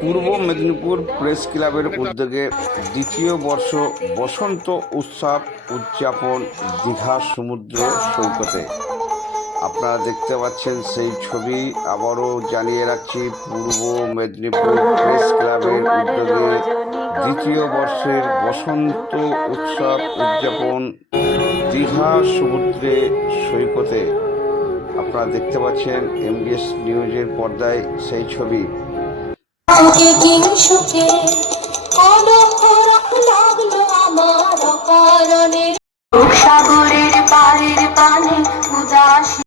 পূর্ব Medinipur press ক্লাবের উদ্যোগে দ্বিতীয় বর্ষ বসন্ত উৎসব উদযাপন দীঘা সমুদ্র সৈকতে। আপনারা দেখতে পাচ্ছেন সেই ছবি। আবারও জানিয়ে রাখছি, পূর্ব মেদিনীপুর প্রেস ক্লাবের উদ্যোগে দ্বিতীয় বর্ষের বসন্ত উৎসব উদযাপন দীঘা সমুদ্রে সৈকতে। আপনারা দেখতে পাচ্ছেন এমবিএস নিউজের পর্দায় সেই ছবি। সাগরের পারের পানে উদাসী